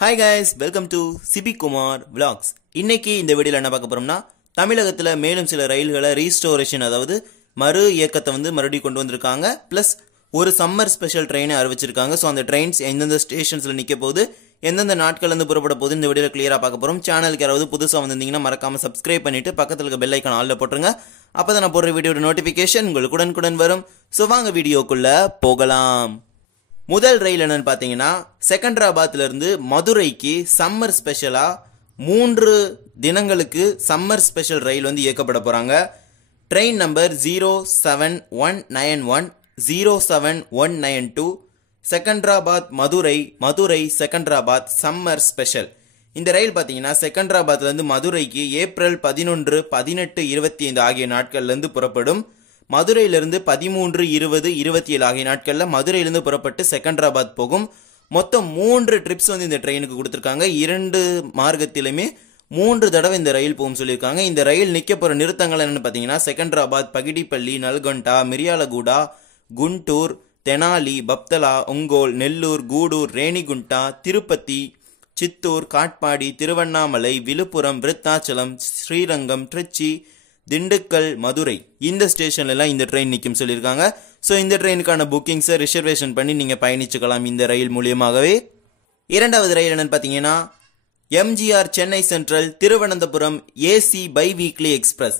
Hi guys, welcome to Sibi Kumar vlogs. இன்னைக்கு இந்த வீடியோல என்ன பார்க்க போறோம்னா தமிழகத்துல மேலும் சில ரயில்களை ரீஸ்டோரேஷன் அதாவது மறு இயக்கத்தை மறுபடியும் கொண்டு வந்திருக்காங்க. பிளஸ் ஒரு சம்மர் ஸ்பெஷல் ட்ரெயினை அறிவிச்சிருக்காங்க. ஸோ அந்த ட்ரெயின்ஸ் எந்தெந்த ஸ்டேஷன்ஸ்ல நிக்க போகுது, எந்தெந்த நாட்கள் புறப்பட போகுது இந்த வீடியோல கிளியரா பார்க்க போறோம். சேனலுக்கு யாராவது புதுசா வந்திருந்தீங்கன்னா மறக்காம சப்ஸ்கிரைப் பண்ணிட்டு பக்கத்துல இருக்க பெல் ஐகான் ஆல்ல போட்டுருங்க. அப்பதான் நான் போடுற வீடியோட நோட்டிபிகேஷன் உங்களுக்கு உடனுக்குடன் வரும். ஸோ வாங்க வீடியோக்குள்ள போகலாம். முதல் ரயில் என்னன்னு பாத்தீங்கன்னா செகண்டராபாத்ல இருந்து மதுரைக்கு சம்மர் ஸ்பெஷலா 3 தினங்களுக்கு சம்மர் ஸ்பெஷல் ரயில் இயக்கப்பட போறாங்க. Train number 07191 07192 Secunderabad Madurai, Madurai Secunderabad summer special. இந்த ரயில் பாத்தீங்கன்னா செகண்டராபாத்ல இருந்து மதுரைக்கு ஏப்ரல் 11, 18, 25 ஆகிய நாட்கள்ல இருந்து புறப்படும். மதுரையிலிருந்து 13, 20, 27 ஆகிய நாட்கள்ல மதுரையிலிருந்து புறப்பட்டு செகண்டராபாத் போகும். மொத்தம் 3 ட்ரிப்ஸ் இந்த ட்ரெயினுக்கு கொடுத்திருக்காங்க. 2 மார்க்கத்திலுமே 3 தடவை இந்த ரயில் போகும் சொல்லியிருக்காங்க. இந்த ரயில் நிக்க போற நிறுத்தங்கள் என்னன்னு பாத்தீங்கன்னா செகண்டராபாத், பகிடிப்பள்ளி, நல்கொண்டா, மிரியாலகூடா, குண்டூர், தெனாலி, பப்தலா, ஒங்கோல், நெல்லூர், கூடூர், ரேணிகுண்டா, திருப்பதி, சித்தூர், காட்பாடி, திருவண்ணாமலை, விழுப்புரம், விருத்தாச்சலம், ஸ்ரீரங்கம், திருச்சி, திண்டுக்கல், மதுரை இந்த ஸ்டேஷன்ல எல்லாம் இந்த ட்ரெயின் நிக்கும் சொல்லியிருக்காங்க. ஸோ இந்த ட்ரெயினுக்கான புக்கிங்ஸை ரிசர்வேஷன் பண்ணி நீங்க பயணிச்சுக்கலாம் இந்த ரயில் மூலியமாகவே. இரண்டாவது ரயில் என்னன்னு பாத்தீங்கன்னா MGR Chennai central Thiruvananthapuram AC biweekly express.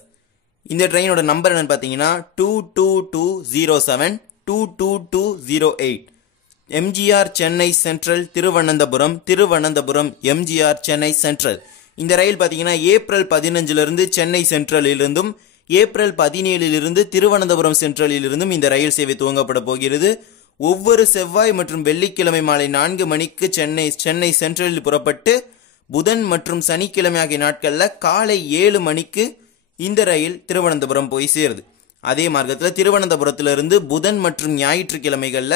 இந்த ட்ரெயினோட நம்பர் என்னன்னு பாத்தீங்கன்னா 22207 22208. MGR Chennai central Thiruvananthapuram, Thiruvananthapuram MGR Chennai central. இந்த ரயில் பாத்தீங்கன்னா ஏப்ரல் 15 இருந்து சென்னை சென்ட்ரலில் இருந்தும் ஏப்ரல் 17 இருந்து திருவனந்தபுரம் சென்ட்ரலில் இருந்தும் இந்த ரயில் சேவை துவங்கப்பட போகிறது. ஒவ்வொரு செவ்வாய் மற்றும் வெள்ளிக்கிழமை மாலை 4 மணிக்கு சென்னை சென்ட்ரலில் புறப்பட்டு புதன் மற்றும் சனிக்கிழமை ஆகிய நாட்கள்ல காலை 7 மணிக்கு இந்த ரயில் திருவனந்தபுரம் போய் சேருது. அதே மார்க்கத்தில் திருவனந்தபுரத்திலிருந்து புதன் மற்றும் ஞாயிற்றுக்கிழமைகள்ல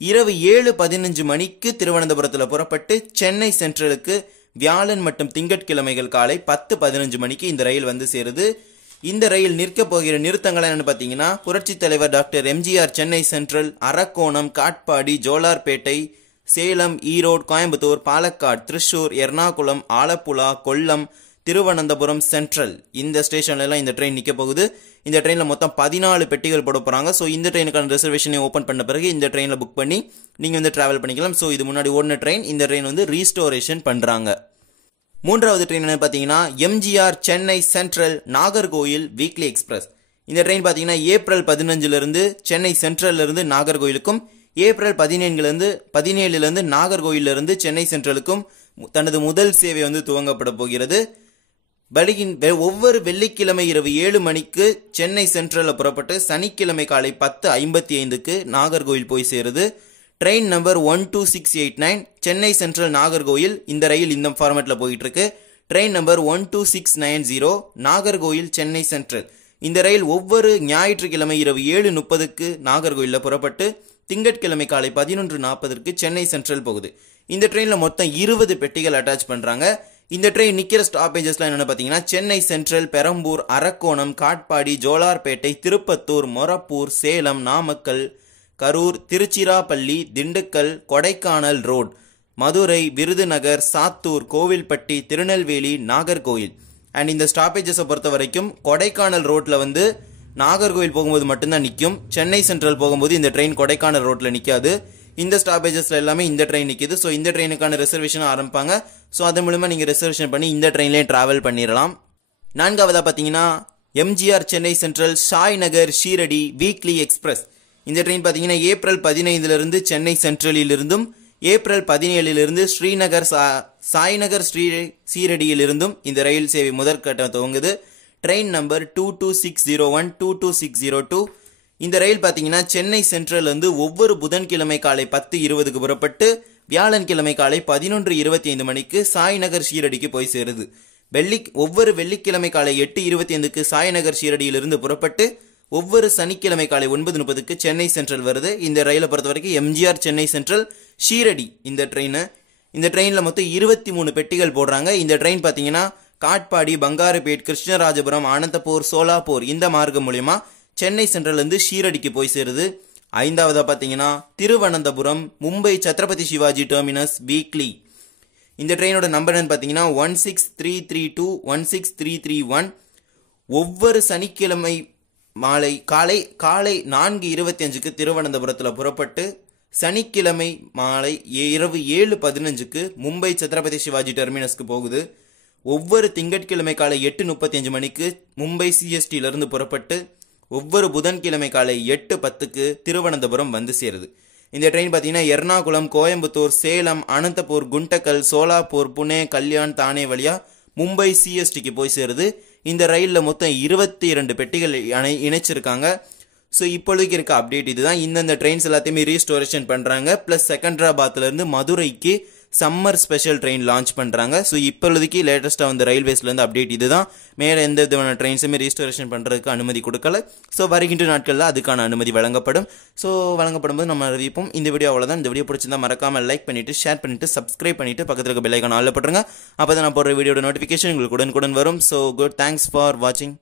இரவு 7:15 மணிக்கு திருவனந்தபுரத்துல புறப்பட்டு சென்னை சென்ட்ரலுக்கு வியாழன் மற்றும் திங்கட்கிழமைகள் காலை 10:15 மணிக்கு இந்த ரயில் சேருது. இந்த ரயில் நிற்க போகிற நிறுத்தங்கள் என்னன்னு பாத்தீங்கன்னா புரட்சி தலைவர் doctor MGR Chennai central, Arakkonam, Katpadi, Jolarpettai, Salem, Erode, Coimbatore, Palakkad, Thrissur, Ernakulam, Alappuzha, Kollam, Thiruvananthapuram central இந்த ஸ்டேஷன்ல எல்லாம் இந்த ட்ரெயின் நிக்க போகுது. இந்த ட்ரெயின்ல மொத்தம் 14 பெட்டிகள் போட போறாங்க. ஸோ இந்த ட்ரெயினுக்கான ரிசர்வேஷனை ஓபன் பண்ண பிறகு இந்த ட்ரெயின்ல புக் பண்ணி நீங்க டிராவல் பண்ணிக்கலாம். ஸோ இது முன்னாடி ஓடின ட்ரெயின், இந்த ட்ரெயின் ரீஸ்டோரேஷன் பண்றாங்க. மூன்றாவது ட்ரெயின் என்ன பாத்தீங்கன்னா MGR Chennai central Nagercoil weekly express. இந்த ட்ரெயின் பாத்தீங்கன்னா ஏப்ரல் 15 இருந்து சென்னை சென்ட்ரல்ல இருந்து நாகர்கோயிலுக்கும், ஏப்ரல் 17 இருந்து நாகர்கோயில இருந்து சென்னை சென்ட்ரலுக்கும் தனது முதல் சேவை துவங்கப்பட போகிறது. ஒவ்வொரு வெள்ளிக்கிழமை இரவு 7 மணிக்கு சென்னை சென்ட்ரல்ல புறப்பட்டு சனிக்கிழமை காலை 10:55க்கு நாகர்கோயில் போய் சேருது. Train number 12689 Chennai central Nagercoil. இந்த ரயில் இந்த ஃபார்மேட்ல போயிட்டு இருக்கு. Train number 12690 Nagercoil Chennai central. இந்த ரயில் ஒவ்வொரு ஞாயிற்றுக்கிழமை இரவு 7:30க்கு நாகர்கோயில்ல புறப்பட்டு திங்கட்கிழமை காலை 11:40க்கு சென்னை சென்ட்ரல் போகுது. இந்த ட்ரெயின்ல மொத்தம் 20 பெட்டிகள் அட்டாச் பண்றாங்க. இந்த ட்ரெயின் நிக்கிற ஸ்டாப்பேஜஸ்லாம் என்னன்னு பாத்தீங்கன்னா Chennai central, Perambur, Arakkonam, Katpadi, Jolarpettai, Tirupattur, Morappur, Salem, Namakkal, Karur, Tiruchirappalli, Dindigul, Kodaikanal road, Madurai, Virudhunagar, Sattur, Kovilpatti, Tirunelveli, Nagercoil. And இந்த ஸ்டாப்பேஜஸை பொறுத்த வரைக்கும் கொடைக்கானல் ரோட்ல நாகர்கோயில் போகும்போது மட்டும்தான் நிற்கும். சென்னை சென்ட்ரல் போகும்போது இந்த ட்ரெயின் கொடைக்கானல் ரோட்ல நிக்காது. இந்த ஸ்டாப்பேஜஸ்ல எல்லாமே இந்த ட்ரெயின் நிக்குது. ஸோ இந்த ட்ரெயினுக்கான ரிசர்வேஷன் ஆரம்பிப்பாங்க. ஸோ அது மூலமா நீங்க ரிசர்வேஷன் பண்ணி இந்த ட்ரெயின்லேயே டிராவல் பண்ணிடலாம். நான்காவதா பாத்தீங்கன்னா எம்ஜிஆர் சென்னை சென்ட்ரல் சாய் நகர் ஷீரடி வீக்லி எக்ஸ்பிரஸ். இந்த ட்ரெயின் பாத்தீங்கன்னா ஏப்ரல் 15 இருந்து சென்னை சென்ட்ரலில் இருந்தும் ஏப்ரல் 17 இருந்து ஸ்ரீநகர் சாய்நகர் ஷீரடியில் இருந்தும் இந்த ரயில் சேவை முதற்கட்டம் துவங்குது. Train number 22601 22602. இந்த ரயில் பாத்தீங்கன்னா சென்னை சென்ட்ரல் ஒவ்வொரு புதன்கிழமை காலை 10:20க்கு புறப்பட்டு வியாழன்கிழமை காலை 11:25 மணிக்கு சாய்நகர் ஷீரடிக்கு போய் சேருது. ஒவ்வொரு வெள்ளிக்கிழமை காலை 8:25க்கு சாய்நகர் ஷீரடியில் இருந்து புறப்பட்டு ஒவ்வொரு சனிக்கிழமை காலை 9:30க்கு சென்னை சென்ட்ரல் வருது. இந்த ரயிலை பொறுத்த வரைக்கும் எம்ஜிஆர் சென்னை சென்ட்ரல் ஷீரடி இந்த ட்ரெயின்ல மொத்தம் 23 பெட்டிகள் போடுறாங்க. இந்த ட்ரெயின் பாத்தீங்கன்னா காட்பாடி, பங்காருபேட், கிருஷ்ணராஜபுரம், அனந்தபூர், சோலாப்பூர் இந்த மார்க்கம் மூலியமா சென்னை சென்ட்ரல் ஷீரடிக்கு போய் சேருது. ஐந்தாவதா பாத்தீங்கன்னா திருவனந்தபுரம் மும்பை சத்ரபதி சிவாஜி டெர்மினஸ் வீக்லி. இந்த ட்ரெயினோட நம்பர் என்னன்னு பார்த்தீங்கன்னா 16332 16331. ஒவ்வொரு சனிக்கிழமை காலை 4:25க்கு திருவனந்தபுரத்தில் புறப்பட்டு சனிக்கிழமை மாலை இரவு 7:15க்கு மும்பை சத்ரபதி சிவாஜி டெர்மினஸ்க்கு போகுது. ஒவ்வொரு திங்கட்கிழமை காலை 8:35 மணிக்கு மும்பை சிஎஸ்டியிலிருந்து புறப்பட்டு ஒவ்வொரு புதன்கிழமை காலை 8:10க்கு திருவனந்தபுரம் வந்து சேருது. இந்த ட்ரெயின் பார்த்தீங்கன்னா எர்ணாகுளம், கோயம்புத்தூர், சேலம், அனந்தபூர், குண்டக்கல், சோலாப்பூர், புனே, கல்யாண், தானே வழியா மும்பை சிஎஸ்டிக்கு போய் சேருது. இந்த ரயிலில் மொத்தம் 22 பெட்டிகள் இணைச்சிருக்காங்க. ஸோ இப்பொழுதுக்கு இருக்க அப்டேட் இதுதான். இந்தந்த ட்ரெயின்ஸ் எல்லாத்தையுமே ரீஸ்டோரேஷன் பண்ணுறாங்க. ப்ளஸ் செகண்டராபாத்லேருந்து மதுரைக்கு சம்மர் ஸ்பெஷல் ட்ரெயின் லான்ச் பண்ணுறாங்க. ஸோ இப்பொழுதுக்கு லேட்டஸ்ட்டாக வந்து ரயில்வேஸ்லேருந்து அப்டேட் இதுதான். மேலே எந்த விதமான ட்ரெயின்ஸுமே ரீஸ்டோரேஷன் பண்ணுறதுக்கு அனுமதி கொடுக்கல. ஸோ வருகின்ற நாட்களில் அதுக்கான அனுமதி வழங்கப்படும். ஸோ வழங்கப்படும் போது நம்ம அறிவிப்போம். இந்த வீடியோ அவ்வளோதான். இந்த வீடியோ பிடிச்சிருந்தா மறக்காமல் லைக் பண்ணிவிட்டு, ஷேர் பண்ணிவிட்டு, சப்ஸ்கிரைப் பண்ணிவிட்டு பக்கத்தில் இருக்க பெல் ஐக்கான் ஆல்ல போட்டுருங்க. அப்போ தான் நான் போடுற வீடியோட நோட்டிஃபிகேஷன் உங்களுக்கு உடனுக்குடன் வரும். ஸோ குட், தேங்க்ஸ் ஃபார் வாட்சிங்.